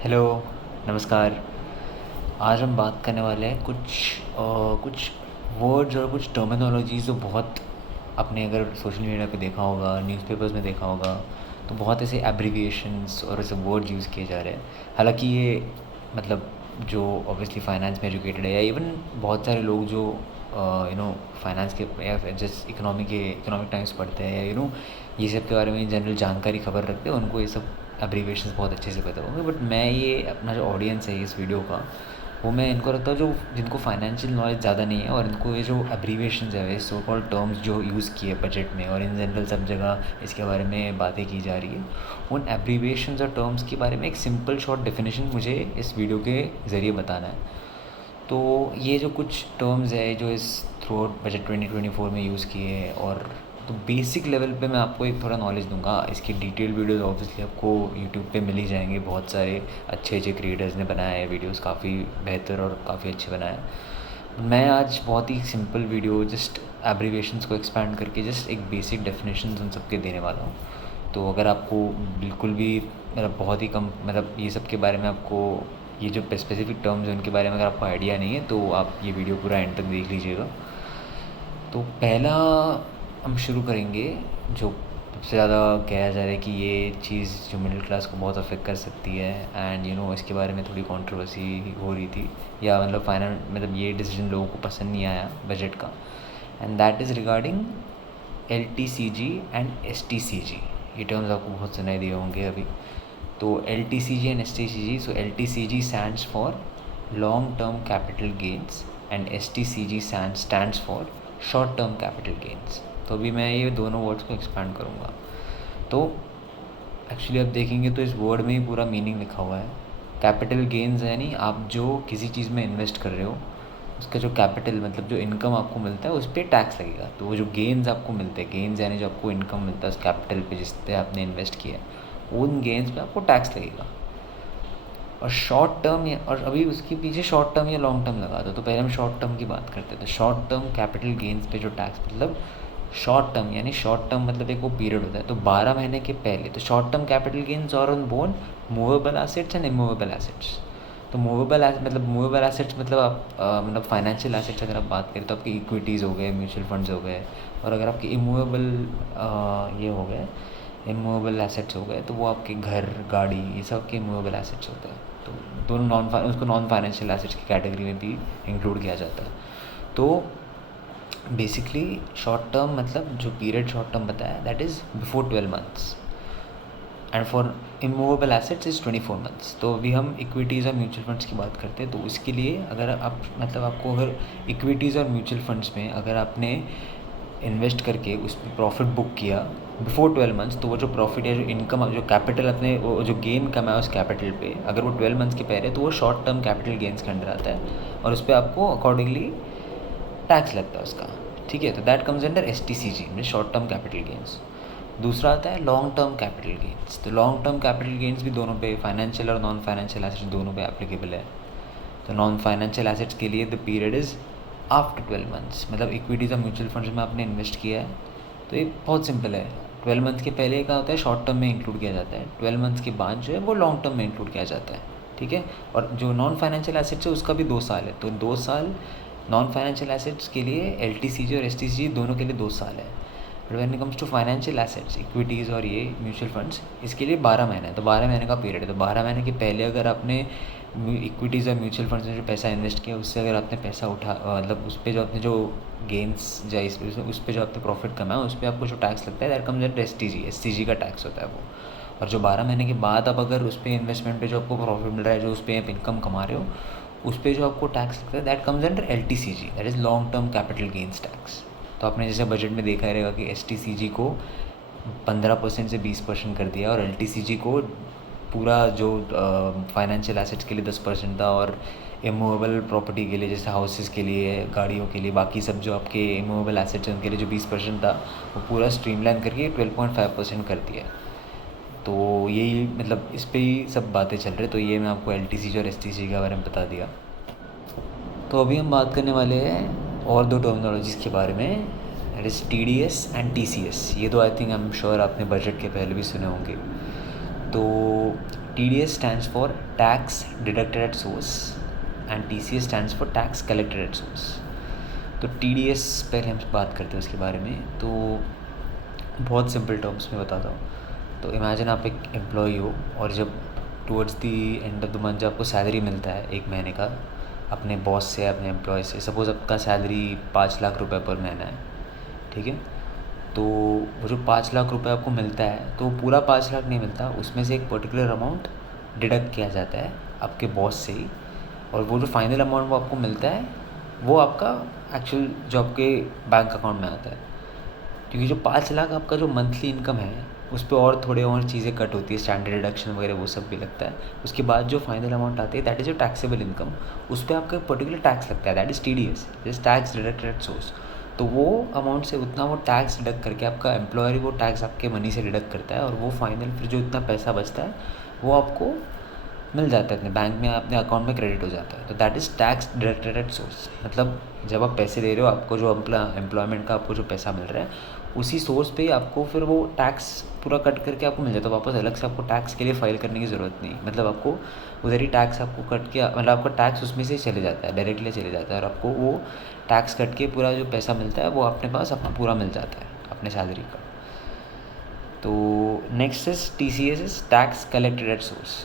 Hello, नमस्कार। आज हम बात करने वाले हैं कुछ वर्ड्स और कुछ टर्मिनोलॉजीज़ जो बहुत आपने अगर सोशल मीडिया पे देखा होगा, न्यूज़पेपर्स में देखा होगा, तो बहुत ऐसे एब्रिविएशंस और ऐसे वर्ड यूज़ किए जा रहे हैं। हालांकि ये मतलब जो ऑब्वियसली फाइनेंस में एजुकेटेड है या इवन बहुत सारे लोग जो फाइनेंस के या फिर जस्ट इकोनॉमिक टाइम्स पढ़ते हैं या ये सब के बारे में जनरल जानकारी खबर रखते हैं, उनको ये सब एब्रीविएशंस बहुत अच्छे से पता होंगे। बट मैं ये अपना जो ऑडियंस है इस वीडियो का, वो मैं इनको रखता हूँ जो जिनको फाइनेंशियल नॉलेज ज़्यादा नहीं है, और इनको ये जो एब्रीविएशंस है, सो कॉल्ड टर्म्स जो यूज़ किए बजट में और इन जनरल सब जगह इसके बारे में बातें की जा रही है, उन एब्रीविएशंस और टर्म्स के बारे में एक सिंपल शॉर्ट डेफिनेशन मुझे इस वीडियो के ज़रिए बताना है। तो ये जो कुछ टर्म्स है जो इस थ्रू आउट बजट 2024 में यूज़ किए हैं, और तो बेसिक लेवल पे मैं आपको एक थोड़ा नॉलेज दूंगा। इसकी डिटेल वीडियोस ऑब्वियसली आपको यूट्यूब पे मिल ही जाएंगे। बहुत सारे अच्छे अच्छे क्रिएटर्स ने बनाए हैं वीडियोस, काफ़ी बेहतर और काफ़ी अच्छे बनाए हैं। मैं आज बहुत ही सिंपल वीडियो जस्ट एब्रीविएशंस को एक्सपैंड करके जस्ट एक बेसिक डेफिनेशन उन सबके देने वाला हूँ। तो अगर आपको बिल्कुल भी मतलब बहुत ही कम मतलब ये सब के बारे में आपको ये जो स्पेसिफिक टर्म्स हैं उनके बारे में अगर आपको आइडिया नहीं है, तो आप ये वीडियो पूरा एंड तक देख लीजिएगा। तो पहला हम शुरू करेंगे जो सबसे ज़्यादा कहा जा रहा है कि ये चीज़ जो मिडिल क्लास को बहुत अफेक्ट कर सकती है, एंड इसके बारे में थोड़ी कंट्रोवर्सी हो रही थी, या मतलब फाइनल मतलब ये डिसीजन लोगों को पसंद नहीं आया बजट का, and that is regarding LTCG and STCG। ये टर्म्स आपको बहुत सुनाई दिए होंगे अभी। तो LTCG and STCG, so LTCG stands for long term capital gains and STCG stands for short term capital gains. तो अभी मैं ये दोनों वर्ड्स को एक्सपैंड करूँगा। तो एक्चुअली आप देखेंगे तो इस वर्ड में ही पूरा मीनिंग लिखा हुआ है। कैपिटल गेन्स यानी आप जो किसी चीज़ में इन्वेस्ट कर रहे हो, उसका जो कैपिटल मतलब जो इनकम आपको मिलता है उस पर टैक्स लगेगा। तो वो जो गेन्स आपको मिलते हैं, गेन्स यानी जो आपको इनकम मिलता है उस कैपिटल पे जिस पे आपने इन्वेस्ट किया है, उन गेन्स पे आपको टैक्स लगेगा। और शॉर्ट टर्म या और अभी उसके पीछे शॉर्ट टर्म या लॉन्ग टर्म लगा दो, तो पहले हम शॉर्ट टर्म की बात करते थे। शॉर्ट टर्म कैपिटल गेन्स पे जो टैक्स मतलब शॉर्ट टर्म यानी शॉर्ट टर्म मतलब एक वो पीरियड होता है, तो 12 महीने के पहले तो शॉर्ट टर्म कैपिटल गेन्स और on bone movable assets and immovable assets. तो मूवेबल एसेट्स मतलब आप मतलब फाइनेंशियल एसेट्स अगर आप बात करें तो आपकी इक्विटीज़ हो गए, म्यूचुअल फंड्स हो गए, और अगर आपके इमूवेबल ये हो गए, इमूवेबल एसेट्स हो गए, तो वो आपके घर, गाड़ी, ये सब के इमूवेबल एसेट्स होते हैं। तो दोनों उसको नॉन फाइनेंशियल एसेट्स की कैटेगरी में भी इंक्लूड किया जाता है। तो बेसिकली शॉर्ट टर्म मतलब जो पीरियड शॉर्ट टर्म बताया that is before 12 months, and for immovable assets is 24 months. तो अभी हम इक्विटीज़ और म्यूचुअल फंड्स की बात करते हैं। तो उसके लिए अगर आप मतलब आपको अगर इक्विटीज़ और म्यूचुअल फंड्स में अगर आपने इन्वेस्ट करके उस पर प्रॉफिट बुक किया बिफोर 12 मंथ्स, तो वो जो प्रॉफिट या जो इनकम जो कैपिटल अपने वो जो गेन कमाया उस कैपिटल पे, अगर वो 12 मंथ्स के पहले, तो वो शॉर्ट टर्म कैपिटल गेन्स के अंडर आता है और उस पर आपको अकॉर्डिंगली टैक्स लगता है उसका। ठीक है, तो दैट कम्स अंडर STCG में शॉर्ट टर्म कैपिटल गेन्स। दूसरा आता है लॉन्ग टर्म कैपिटल गेन्स। तो लॉन्ग टर्म कैपिटल गेन्स भी दोनों पे, फाइनेंशियल और नॉन फाइनेंशियल एसेट्स दोनों पे एप्लीकेबल है। तो नॉन फाइनेंशियल एसेट्स के लिए the period is after 12 months. मतलब इक्विटीज़ और म्यूचुअल फंड्स में आपने इन्वेस्ट किया है, तो ये बहुत सिंपल है। 12 मंथ के पहले का होता है शॉर्ट टर्म में इंक्लूड किया जाता है, 12 मंथ्स के बाद जो है वो लॉन्ग टर्म में इंक्लूड किया जाता है। ठीक है, और जो नॉन फाइनेंशियल एसेट्स है उसका भी 2 साल है। तो 2 साल नॉन फाइनेंशियल एसेट्स के लिए LTCG और STCG दोनों के लिए 2 साल है। But when it comes to financial assets, equities और ये म्यूचुअल फंड्स, इसके लिए 12 महीने है। तो 12 महीने का पीरियड है। तो 12 महीने के पहले अगर आपने इक्विटीज़ और म्यूचुअल फंड्स में जो पैसा इन्वेस्ट किया उससे अगर आपने पैसा उठा मतलब उस पर जो आपने जो गेंस या उस पर जो आपने प्रॉफिट कमाया उस पर आपको जो टैक्स लगता है दैट कम्स एट STG का टैक्स होता है वो। और जो 12 महीने के बाद आप अगर उस पर इन्वेस्टमेंट पे जो आपको प्रॉफिट मिल रहा है, जो उस पर आप इनकम कमा रहे हो, उस पर जो आपको टैक्स लगता है that comes under LTCG, that is long term capital gains tax. तो आपने जैसे बजट में देखा रहेगा कि STCG को 15% से 20% कर दिया, और LTCG को पूरा जो फाइनेंशियल एसेट्स के लिए 10% था, और इमूवेबल प्रॉपर्टी के लिए जैसे हाउसेस के लिए, गाड़ियों के लिए, बाकी सब जो आपके इमूवेबल एसेट्स हैं उनके लिए जो 20% था वो पूरा स्ट्रीमलाइन करके 12.5% कर दिया। तो यही मतलब इस पे ही सब बातें चल रही। तो ये मैं आपको LTCG और STCG के बारे में बता दिया। तो अभी हम बात करने वाले हैं और 2 टर्मिनोलॉजीज़ के बारे में, that is TDS and TCS। ये तो I think I am sure आपने बजट के पहले भी सुने होंगे। तो TDS stands for tax deducted at source and TCS stands for tax collected at source. तो TDS पहले हम बात करते हैं उसके बारे में। तो बहुत सिंपल टर्म्स में बताता हूँ। तो इमेजिन आप एक एम्प्लॉई हो और जब towards the end of the month जब आपको सैलरी मिलता है एक महीने का अपने बॉस से, अपने एम्प्लॉय से, सपोज़ आपका सैलरी 5 लाख रुपए पर महीना है, ठीक है। तो वो जो 5 लाख रुपए आपको मिलता है तो पूरा 5 लाख नहीं मिलता, उसमें से एक पर्टिकुलर अमाउंट डिडक्ट किया जाता है आपके बॉस से ही, और वो जो फाइनल अमाउंट वो आपको मिलता है वो आपका एक्चुअल जो आपके बैंक अकाउंट में आता है। क्योंकि जो 5 लाख आपका जो मंथली इनकम है उस पर और थोड़े और चीज़ें कट होती है, स्टैंडर्ड डिडक्शन वगैरह वो सब भी लगता है। उसके बाद जो फाइनल अमाउंट आती है that is your taxable income, उस पर आपका पर्टिकुलर टैक्स लगता है, that is TDS, this tax deducted at source. तो वो अमाउंट से उतना वो टैक्स डिडक्ट करके आपका एम्प्लॉयर वो टैक्स आपके मनी से डिडक्ट करता है, और वो फाइनल फिर जो इतना पैसा बचता है वो आपको मिल जाता है अपने बैंक में, अपने अकाउंट में क्रेडिट हो जाता है। तो that is tax deducted at source. मतलब जब आप पैसे दे रहे हो, आपको जो एम्प्लॉयमेंट का आपको जो पैसा मिल रहा है उसी सोर्स पे आपको फिर वो टैक्स पूरा कट करके आपको मिल जाता है वापस। अलग से आपको टैक्स के लिए फ़ाइल करने की ज़रूरत नहीं, मतलब आपको उधर ही टैक्स आपको कट के, मतलब आपका टैक्स उसमें से चले जाता है, डायरेक्टली चले जाता है, और आपको वो टैक्स कट के पूरा जो पैसा मिलता है वो अपने पास अपना पूरा मिल जाता है अपने सैलरी का। तो next is TCS is tax collected at source.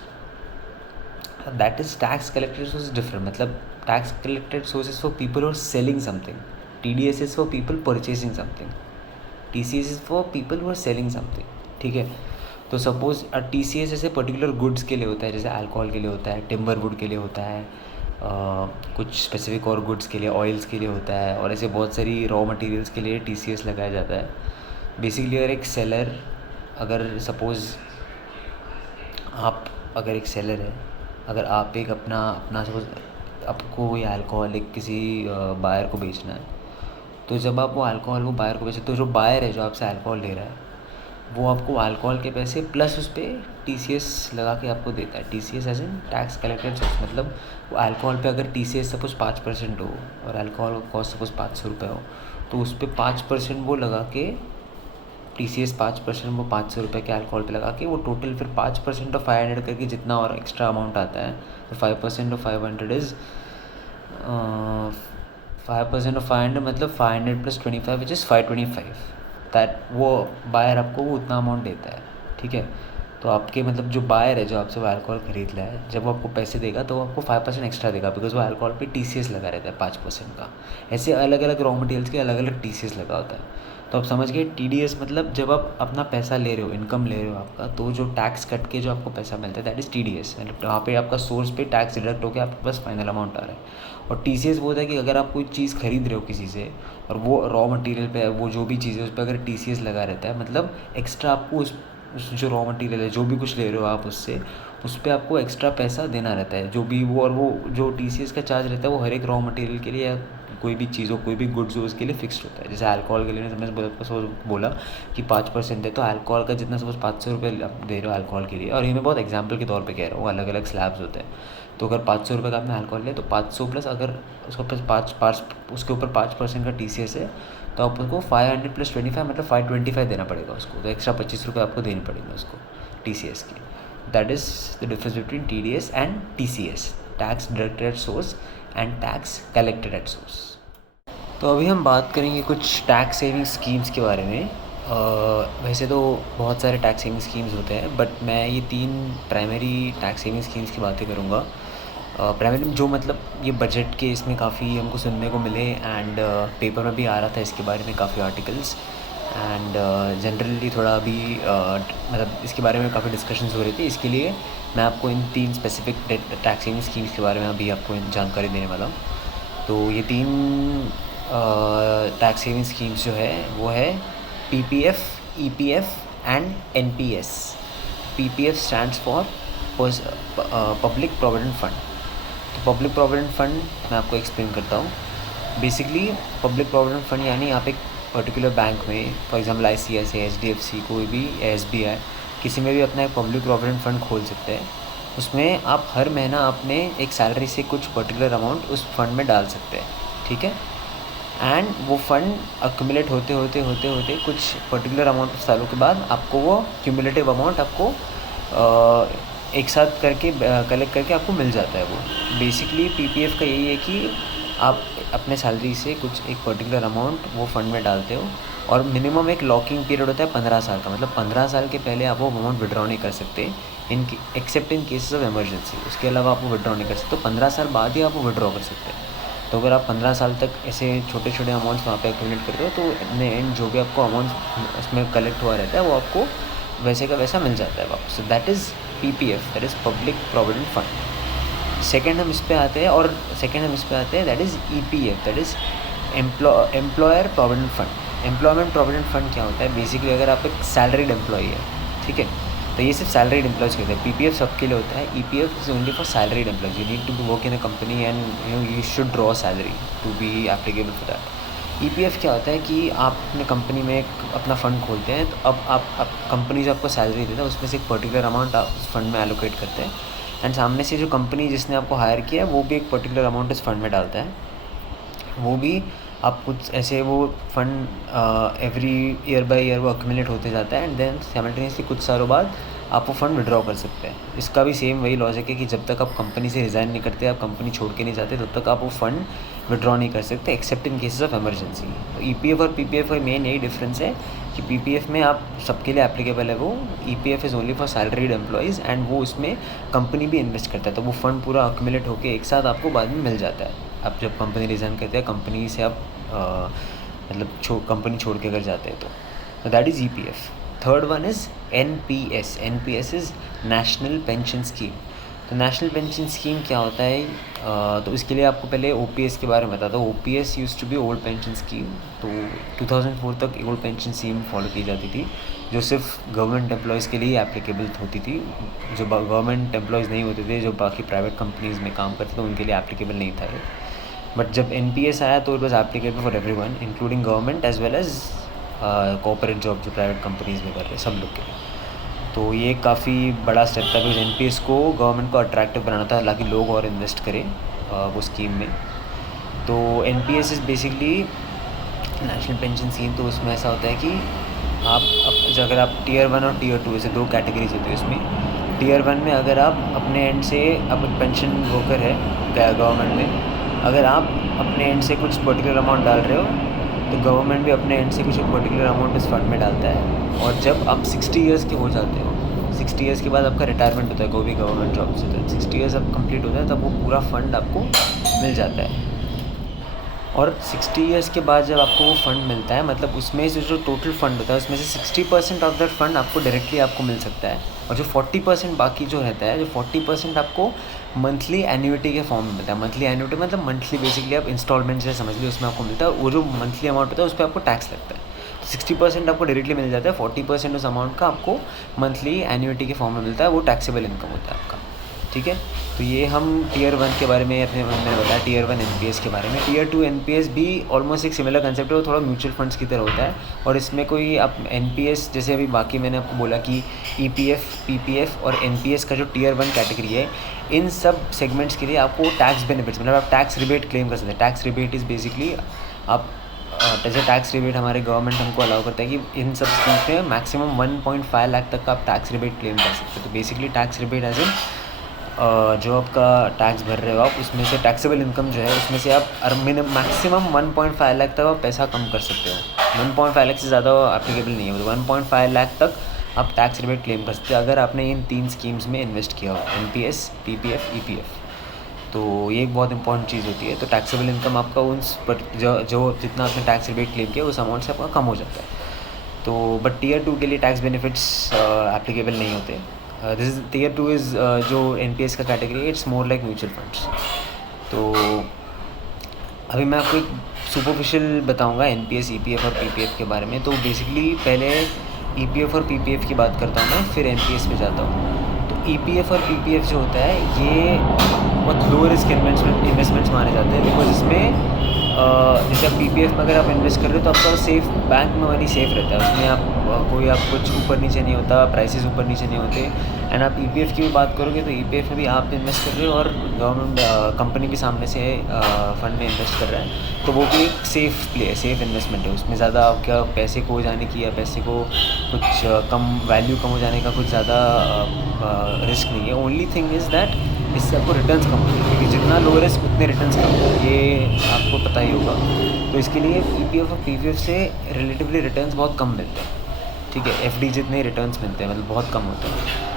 That is tax collected source is different, मतलब tax collected source is for people are selling something, TDS is for people purchasing something, TCS is for people who are selling something, ठीक है। तो suppose TCS जैसे particular goods के लिए होता है, जैसे अल्कोहल के लिए होता है, टिम्बर वुड के लिए होता है, कुछ स्पेसिफिक और गुड्स के लिए, ऑयल्स के लिए होता है, और ऐसे बहुत सारी रॉ मटेरियल्स के लिए TCS लगाया जाता है। बेसिकली अगर एक सेलर, अगर सपोज़ आप अगर एक सेलर है, अगर आप एक अपना सपोज आपको कोई अल्कोहल एक किसी बायर को बेचना है, तो जब आप वो अल्कोहल वो बायर को बेचे, तो जो बायर है जो आपसे अल्कोहल ले रहा है वो आपको अल्कोहल के पैसे प्लस उस पर TCS लगा के आपको देता है। TCS as in tax collected source, मतलब वो अल्कोहल पे अगर TCS सपोज 5% हो और अल्कोहल कॉस्ट सपोज 500 रुपये हो, तो उस पर 5% वो लगा के TCS 5% वो 500 रुपये के अल्कोहल पे लगा के वो टोटल फिर 5% ऑफ 500 करके जितना और एक्स्ट्रा अमाउंट आता है, तो 5% ऑफ 500 इज़ 5% ऑफ 500 मतलब 500 + 25 विच इज़ 525, दैट वो बायर आपको वो उतना अमाउंट देता है, ठीक है। तो आपके मतलब जो बायर है जो आपसे वो अल्कोहल खरीद रहा है, जब वो आपको पैसे देगा तो वो आपको 5% एक्स्ट्रा देगा, बिकॉज वो अल्कोहल पे TCS लगा रहता है 5% का। ऐसे अलग अलग रॉ मटेरियल्स के अलग अलग TCS लगा होता है। तो आप समझ गए TDS मतलब जब आप अपना पैसा ले रहे हो, इनकम ले रहे हो आपका, तो जो टैक्स कट के जो आपको पैसा मिलता है दैट इज़ TDS, मतलब वहाँ पे आपका सोर्स पे टैक्स डिडक्ट होकर आपके पास फाइनल अमाउंट आ रहा है। और TCS वो होता है कि अगर आप कोई चीज़ खरीद रहे हो किसी से और वो रॉ मटेरियल पे वो जो भी चीज़ है उस पर अगर TCS लगा रहता है, मतलब एक्स्ट्रा आपको उस जो रॉ मटेरियल है जो भी कुछ ले रहे हो आप उससे, उस पर आपको एक्स्ट्रा पैसा देना रहता है जो भी वो, और वो जो TCS का चार्ज रहता है वो हर एक रॉ मटेरियल के लिए या कोई भी चीज़ हो, कोई भी गुड्स हो, उसके लिए फिक्स्ड होता है। जैसे अल्कोहल के लिए मैंने बोला कि 5% है, तो अल्कोहल का जितना सपोज 500 रुपये दे रहे हो अल्कोहल के लिए, और ये मैं बहुत एग्जाम्पल के तौर पे कह रहा हूँ, अलग अलग स्लैब्स होते हैं। तो अगर 500 रुपये का आपने अल्कोहल लिया तो 500 प्लस अगर उसका प्लस उसके ऊपर 5% का TCS है, तो आपको 500 + 25 मतलब 525 देना पड़ेगा उसको, तो एक्स्ट्रा 25 रुपये आपको देने पड़ेंगे उसको TCS की। That is the difference between TDS and TCS, tax deducted at source and tax collected at source. तो अभी हम बात करेंगे कुछ टैक्स सेविंग स्कीम्स के बारे में। वैसे तो बहुत सारे टैक्स सेविंग स्कीम्स होते हैं, बट मैं ये 3 प्राइमरी टैक्स सेविंग स्कीम्स की बातें करूँगा। प्राइमरी जो मतलब ये बजट के इसमें काफ़ी हमको सुनने को मिले, एंड पेपर में भी आ रहा था इसके बारे में काफ़ी आर्टिकल्स, एंड जनरली थोड़ा अभी मतलब इसके बारे में काफ़ी डिस्कशंस हो रही थी। इसके लिए मैं आपको इन 3 स्पेसिफिक टैक्स सेविंग स्कीम्स के बारे में अभी आपको जानकारी देने वाला हूँ। तो ये 3 टैक्स सेविंग स्कीम्स जो है वो है PPF, EPF and NPS। PPF stands for public provident fund. तो पब्लिक प्रोविडेंट फंड मैं आपको एक्सप्लेन करता हूँ। बेसिकली पब्लिक प्रोविडेंट फंड यानी आप एक पर्टिकुलर बैंक में, फॉर एग्जांपल ICICI, HDFC, कोई भी SBI, किसी में भी अपना एक पब्लिक प्रोविडेंट फंड खोल सकते हैं। उसमें आप हर महीना अपने एक सैलरी से कुछ पर्टिकुलर अमाउंट उस फंड में डाल सकते हैं, ठीक है। एंड वो फंड अक्यूमुलेट होते होते कुछ पर्टिकुलर अमाउंट ऑफ सालों के बाद आपको वो क्यूमुलेटिव अमाउंट आपको एक साथ करके कलेक्ट करके आपको मिल जाता है वो। बेसिकली पीपीएफ का यही है कि आप अपने सैलरी से कुछ एक पर्टिकुलर अमाउंट वो फंड में डालते हो, और मिनिमम एक लॉकिंग पीरियड होता है 15 साल का, मतलब 15 साल के पहले आप वो अमाउंट विड्रॉ नहीं कर सकते accept in cases of emergency. उसके अलावा आप वो विड्रॉ नहीं कर सकते, तो 15 साल बाद ही आप वो विड्रॉ कर सकते हैं। तो अगर आप 15 साल तक ऐसे छोटे छोटे अमाउंट्स वहाँ पे एक्यूमुलेट करते हो तो इन एंड जो भी आपको अमाउंट उसमें कलेक्ट हुआ रहता है वो आपको वैसे का वैसा मिल जाता है वापस। So that is PPF, that is public provident fund. Second हम इस पे आते हैं that is EPF, that is employer provident fund. Employment provident fund क्या होता है? बेसिकली अगर आप एक सैलरीड एम्प्लॉई है, ठीक है, तो ये सिर्फ सैलरीड एम्प्लॉयज़ के होते हैं। पीपीएफ सबके लिए होता है, EPF is only for salaried employees. You need to be work in a company and you should draw salary to be applicable for that. EPF क्या होता है कि आप अपने कंपनी में एक अपना फ़ंड खोलते हैं, तो अब आप कंपनी जो आपको सैलरी देता है उसमें से एक पर्टिकुलर अमाउंट आप उस फंड में एलोकेट करते हैं, एंड सामने से जो कंपनी जिसने आपको हायर किया है वो भी एक पर्टिकुलर अमाउंट इस फंड में डालता है। वो भी आप कुछ ऐसे वो fund every year by year वो अक्यूमुलेट होते जाता है, एंड देन साइमल्टेनियसली कुछ सालों बाद आप वो फंड विड्रॉ कर सकते हैं। इसका भी सेम वही लॉजिक है कि जब तक आप कंपनी से रिज़ाइन नहीं करते, आप कंपनी छोड़ के नहीं जाते, तब तक आप वो फंड विड्रॉ नहीं कर सकते accept in cases of emergency. तो ईपीएफ और पीपीएफ का मेन यही डिफरेंस है कि पीपीएफ में आप सबके लिए एप्लीकेबल है वो, EPF is only for salaried employees, and वो उसमें कंपनी भी इन्वेस्ट करता है, तो वो फंड पूरा अक्यूमुलेट होकर एक साथ आपको बाद में मिल जाता है। आप जब कंपनी रिज़ाइन करते हैं, कंपनी से आप मतलब कंपनी छोड़ के अगर जाते हैं तो that is EPF. Third one is NPS. NPS is national pension scheme. तो नेशनल पेंशन स्कीम क्या होता है? तो इसके लिए आपको पहले ओपीएस के बारे में बता दो। OPS used to be old pension scheme. तो 2004 तक ओल्ड पेंशन स्कीम फॉलो की जाती थी, जो सिर्फ गवर्नमेंट एम्प्लॉयज़ के लिए एप्लीकेबल होती थी। जो गवर्नमेंट एम्प्लॉयज़ नहीं होते थे, जो बाकी प्राइवेट कंपनीज़ में काम करते थे, उनके लिए एप्लीकेबल नहीं था ये। बट जब एनपीएस आया तो it was applicable for everyone including government as well as corporate job जो प्राइवेट कंपनीज़ में कर रहे सब लोग के लिए। तो ये काफ़ी बड़ा स्टेप था, बिकॉज एनपीएस को गवर्नमेंट को अट्रैक्टिव बनाना था ताकि लोग और इन्वेस्ट करें वो स्कीम में। तो NPS is basically national pension scheme. तो उसमें ऐसा होता है कि अगर आप टीयर 1 और टीयर 2 ऐसे दो कैटेगरीज होती है उसमें। टीयर 1 में अगर आप अपने एंड से अब पेंशन वर्कर है गवर्नमेंट में, अगर आप अपने एंड से कुछ पर्टिकुलर अमाउंट डाल रहे हो तो गवर्नमेंट भी अपने एंड से कुछ पर्टिकुलर अमाउंट इस फंड में डालता है। और जब आप 60 ईयर्स के हो जाते हो, 60 ईयर्स के बाद आपका रिटायरमेंट होता है कोई भी गवर्नमेंट जॉब से, तो 60 ईयर्स अब कंप्लीट होता है तब वो पूरा फंड आपको मिल जाता है। और 60 ईयर्स के बाद जब आपको वो फंड मिलता है, मतलब उसमें से जो टोटल फंड होता है उसमें से 60% ऑफ दैट फंड आपको डायरेक्टली आपको मिल सकता है, और जो 40% बाकी जो रहता है, जो 40% आपको मंथली एन्युटी के फॉर्म में मिलता है। मंथली एन्युटी मतलब मंथली बेसिकली आप इंस्टॉलमेंट से समझ लीजिए, उसमें आपको मिलता है। वो जो मंथली अमाउंट होता है उस पर आपको टैक्स लगता है। तो 60% आपको डायरेक्टली मिल जाता है, 40% उस अमाउंट का आपको मंथली एन्युटी के फॉर्म में मिलता है, वो टैक्सेबल इनकम होता है आपका, ठीक है। तो ये हम टीयर 1 के बारे में मैंने बताया, टीयर 1 एनपीएस के बारे में। टीयर 2 एनपीएस भी ऑलमोस्ट एक सिमिलर कंसेप्ट है, वो थोड़ा म्यूचुअल फंड्स की तरह होता है, और इसमें कोई आप एनपीएस जैसे अभी बाकी मैंने आपको बोला कि ईपीएफ, पीपीएफ और एनपीएस का जो टीयर 1 कैटेगरी है, इन सब सेगमेंट्स के लिए आपको टैक्स बेनिफिट्स मतलब आप टैक्स रिबेट क्लेम कर सकते हैं। टैक्स रिबेट इज़ बेसिकली आप जैसे टैक्स रिबेट हमारे गवर्नमेंट हमको अलाउ करता है कि इन सब स्कीम्स में मैक्सिमम 1.5 लाख तक का आप टैक्स रिबेट क्लेम कर सकते हो। तो basically tax rebate as in जो आपका टैक्स भर रहे हो आप, उसमें से टैक्सेबल इनकम जो है उसमें से आप मैक्सिमम 1.5 लाख तक आप पैसा कम कर सकते हो। 1.5 लाख से ज़्यादा एप्लीकेबल नहीं है, तो 1.5 लाख तक आप टैक्स रिबेट क्लेम कर सकते हो अगर आपने इन 3 स्कीम्स में इन्वेस्ट किया हो, एनपीएस, पीपीएफ, ईपीएफ। तो ये एक बहुत इंपॉर्टेंट चीज़ होती है। तो टैक्सेबल इनकम आपका उस पर जो जितना आपने टैक्स रिबेट क्लेम किया उस अमाउंट से आपका कम हो जाता है। तो बट टीयर 2 के लिए टैक्स बेनिफिट्स एप्लीकेबल नहीं होते। दिस इज टीयर 2 इज़ जो एनपीएस का category, it's more like mutual funds. तो अभी मैं आपको एक सुपरफिशियल बताऊंगा एनपीएस, ईपीएफ और पीपीएफ के बारे में। तो बेसिकली पहले ईपीएफ और पीपीएफ की बात करता हूँ मैं, फिर एनपीएस पे जाता हूँ। तो ईपीएफ और पीपीएफ जो होता है ये बहुत लो रिस्क इन्वेस्टमेंट्स माने जाते हैं, बिकॉज इसमें जैसे आप पीपीएफ में अगर आप इन्वेस्ट कर रहे हो तो आपका सेफ बैंक में मनी सेफ रहता है। उसमें आप कोई आप कुछ ऊपर नीचे नहीं होता, प्राइसेस ऊपर नीचे नहीं होते, एंड आप ईपीएफ की भी बात करोगे तो ईपीएफ में भी आप इन्वेस्ट कर रहे हो और गवर्नमेंट कंपनी भी सामने से फंड में इन्वेस्ट कर रहा है, तो वो भी एक सेफ़ इन्वेस्टमेंट है। उसमें ज़्यादा आपका पैसे खो जाने की या पैसे को कुछ कम वैल्यू कम हो जाने का कुछ ज़्यादा रिस्क नहीं है। ओनली थिंग इज़ दैट इससे आपको रिटर्न्स कम होते हैं, क्योंकि जितना लो रिस्क उतने रिटर्न्स कम होते हैं, ये आपको पता ही होगा। तो इसके लिए ईपीएफ और पीपीएफ से रिलेटिवली रिटर्न्स बहुत कम मिलते हैं, ठीक है। एफडी जितने रिटर्न्स मिलते हैं मतलब बहुत कम होते हैं।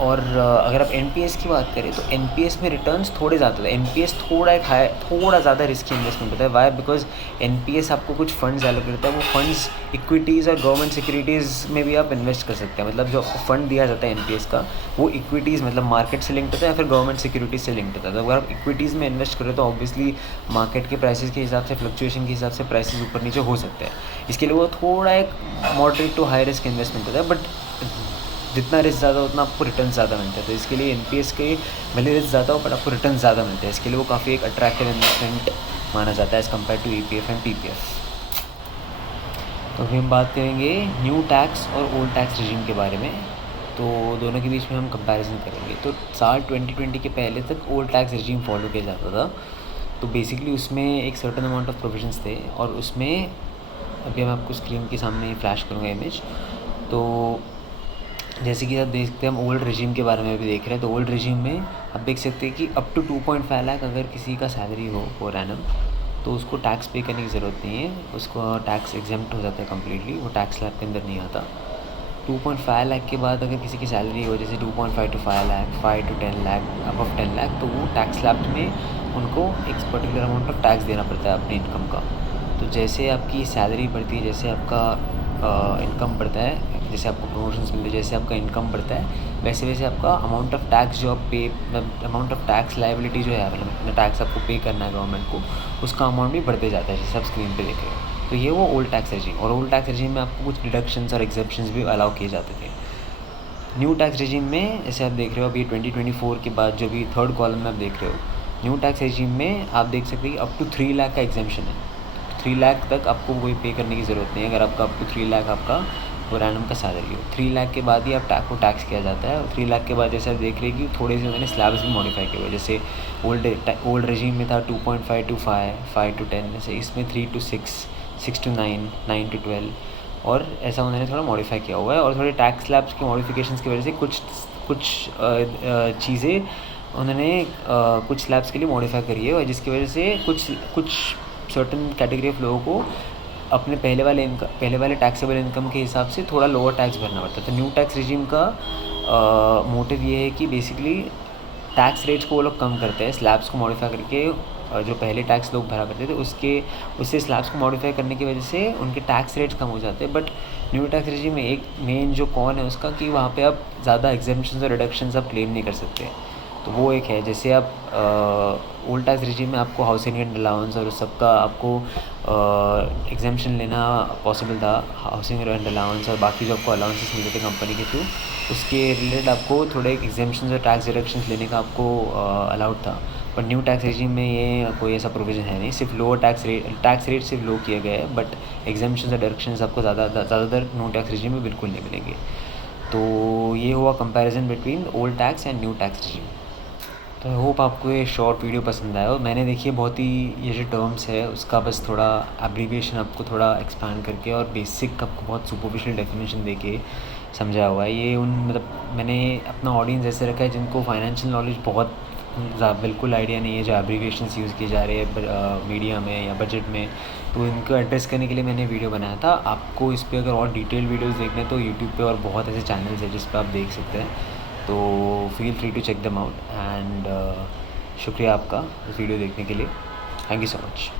और अगर आप एनपीएस की बात करें तो एनपीएस में रिटर्न्स थोड़े ज़्यादा होते हैं। एनपीएस थोड़ा ज़्यादा रिस्की इन्वेस्टमेंट होता है। वाई? बिकॉज एनपीएस आपको कुछ फंड्स एलोकेट करता है, वो फंड्स इक्विटीज़ और गवर्नमेंट सिक्योरिटीज़ में भी आप इन्वेस्ट कर सकते हैं। मतलब जो आपको फंड दिया जाता है एनपीएस का, वो इक्विटीज़ मतलब मार्केट से लिंक्ड होता है या फिर गवर्नमेंट सिक्योरिटीज़ से लिंक्ड होता है। तो अगर आप इक्विटीज़ में इन्वेस्ट करें तो ऑब्वियसली मार्केट के प्राइसेस के हिसाब से, फ्लक्चुएशन के हिसाब से प्राइसेस ऊपर नीचे हो सकते हैं। इसके लिए वो थोड़ा एक moderate to high risk investment होता है, बट जितना रिस्क ज़्यादा उतना आपको रिटर्न ज़्यादा मिलता है। तो इसके लिए एनपीएस के भले रिस्क ज़्यादा हो बट आपको रिटर्न ज़्यादा मिलते हैं। इसके लिए वो काफ़ी एक अट्रैक्टिव इन्वेस्टमेंट माना जाता है as compare to EPF and PPF. तो अभी हम बात करेंगे न्यू टैक्स और ओल्ड टैक्स रिजीम के बारे में। तो दोनों के बीच में हम कंपैरिजन करेंगे। तो साल 2020 के पहले तक ओल्ड टैक्स रिजीम फॉलो किया जाता था। तो बेसिकली उसमें एक सर्टेन अमाउंट ऑफ प्रोविजंस थे, और उसमें अभी मैं आपको स्क्रीन के सामने फ्लैश करूँगा इमेज। तो जैसे कि आप देखते हैं, हम ओल्ड रिजीम के बारे में भी देख रहे हैं। तो ओल्ड रिजीम में आप देख सकते हैं कि अप टू 2.5 लाख अगर किसी का सैलरी हो पर एनम, तो उसको टैक्स पे करने की ज़रूरत नहीं है। उसको टैक्स एग्जेम्प्ट हो जाता है कम्प्लीटली, वो टैक्स स्लैब के अंदर नहीं आता। 2.5 लाख के बाद अगर किसी की सैलरी हो जैसे 2.5 to 5 lakh, 5 to 10 lakh, above 10 lakh, तो वो टैक्स स्लैब में उनको एक पर्टिकुलर अमाउंट ऑफ टैक्स देना पड़ता है अपनी इनकम का। तो जैसे आपकी सैलरी बढ़ती है, जैसे आपका इनकम बढ़ता है, जैसे आपको प्रमोशंस मिलते हैं, जैसे आपका इनकम बढ़ता है, वैसे वैसे आपका अमाउंट ऑफ टैक्स जो आप पे, अमाउंट ऑफ टैक्स लायबिलिटी जो है, मतलब इतना टैक्स आपको पे करना है गवर्नमेंट को, उसका अमाउंट भी बढ़ते जाता है, जैसे आप स्क्रीन पे देख रहे हो। तो ये वो ओल्ड टैक्स रिजीम। और ओल्ड टैक्स रिजीम में आपको कुछ डिडक्शंस और एग्जेप्शंस भी अलाउ किए जाते थे। न्यू टैक्स रिजीम में जैसे आप देख रहे हो अभी 2024 के बाद जो भी थर्ड कॉलम में आप देख रहे हो, न्यू टैक्स रिजीम में आप देख सकते हैं कि अप टू 3 लाख का एग्जेम्पशन है। 3 लाख तक आपको कोई पे करने की ज़रूरत नहीं है अगर आपका अप टू 3 लाख आपका पर एनम का सैलरी हो। 3 लाख के बाद ही आप को टैक्स किया जाता है। और 3 लाख के बाद जैसे आप देख रहे हैं कि थोड़े से उन्होंने स्लैब्स भी मॉडिफाई किए हुए। जैसे ओल्ड रिजीम में था 2.5 to 5, 5 to 10, जैसे इसमें 3 to 6, 6 to 9, 9 to 12, और ऐसा उन्होंने थोड़ा मॉडिफाई किया हुआ है। और थोड़े टैक्स स्लैब्स के मॉडिफिकेशंस की वजह से कुछ चीज़ें उन्होंने कुछ स्लैब्स के लिए मॉडिफाई करी है, और जिसकी वजह से कुछ सर्टन कैटेगरी ऑफ लोगों को अपने पहले वाले टैक्सेबल इनकम के हिसाब से थोड़ा लोअर टैक्स भरना पड़ता है। तो न्यू टैक्स रिजीम का मोटिव ये है कि बेसिकली टैक्स रेट्स को वो लोग कम करते हैं, स्लैब्स को मॉडिफाई करके। जो पहले टैक्स लोग भरा करते थे उससे स्लैब्स को मॉडिफाई करने की वजह से उनके टैक्स रेट्स कम हो जाते हैं। बट न्यू टैक्स रिजीम में एक मेन जो कॉन है उसका कि वहाँ पे आप ज़्यादा एग्जेम्पशंस और रिडक्शंस आप क्लेम नहीं कर सकते। तो वो एक है। जैसे आप ओल्ड टैक्स रिजीम में आपको हाउसिंग रेंट अलाउंस और उस सबका आपको एग्जेम्पशन लेना पॉसिबल था, हाउसिंग रेंट अलाउंस और बाकी जो आपको अलाउंसेस मिलते थे कंपनी के थ्रू, उसके रिलेटेड आपको थोड़े एग्जेम्पशंस और टैक्स डिडक्शंस लेने का आपको अलाउड था। पर न्यू टैक्स रिजीम में ये कोई ऐसा प्रोविज़न है नहीं। सिर्फ लोअर टैक्स रेट सिर्फ लो किया गया है, बट एग्जेम्पशंस और डिडक्शंस आपको ज़्यादातर न्यू टैक्स रिजीम में बिल्कुल नहीं मिलेंगे। तो ये हुआ comparison between old tax and new tax regime. तो आई होप आपको ये शॉर्ट वीडियो पसंद आया। और मैंने देखिए बहुत ही ये जो टर्म्स है उसका बस थोड़ा एब्रीविएशन आपको थोड़ा एक्सपांड करके और बेसिक आपको बहुत सुपरफिशियल डेफिनेशन देके समझाया हुआ है। ये मतलब मैंने अपना ऑडियंस ऐसे रखा है जिनको फाइनेंशियल नॉलेज बहुत बिल्कुल आइडिया नहीं है, जो एब्रीविएशंस यूज़ किए जा रहे हैं मीडिया में या बजट में, तो इनको एड्रेस करने के लिए मैंने वीडियो बनाया था। आपको इस पर अगर और डिटेल वीडियोज़ देखने तो यूट्यूब पे और बहुत ऐसे चैनल्स हैं जिस पर आप देख सकते हैं। तो feel free to check them out. And शुक्रिया आपका इस वीडियो देखने के लिए। Thank you so much.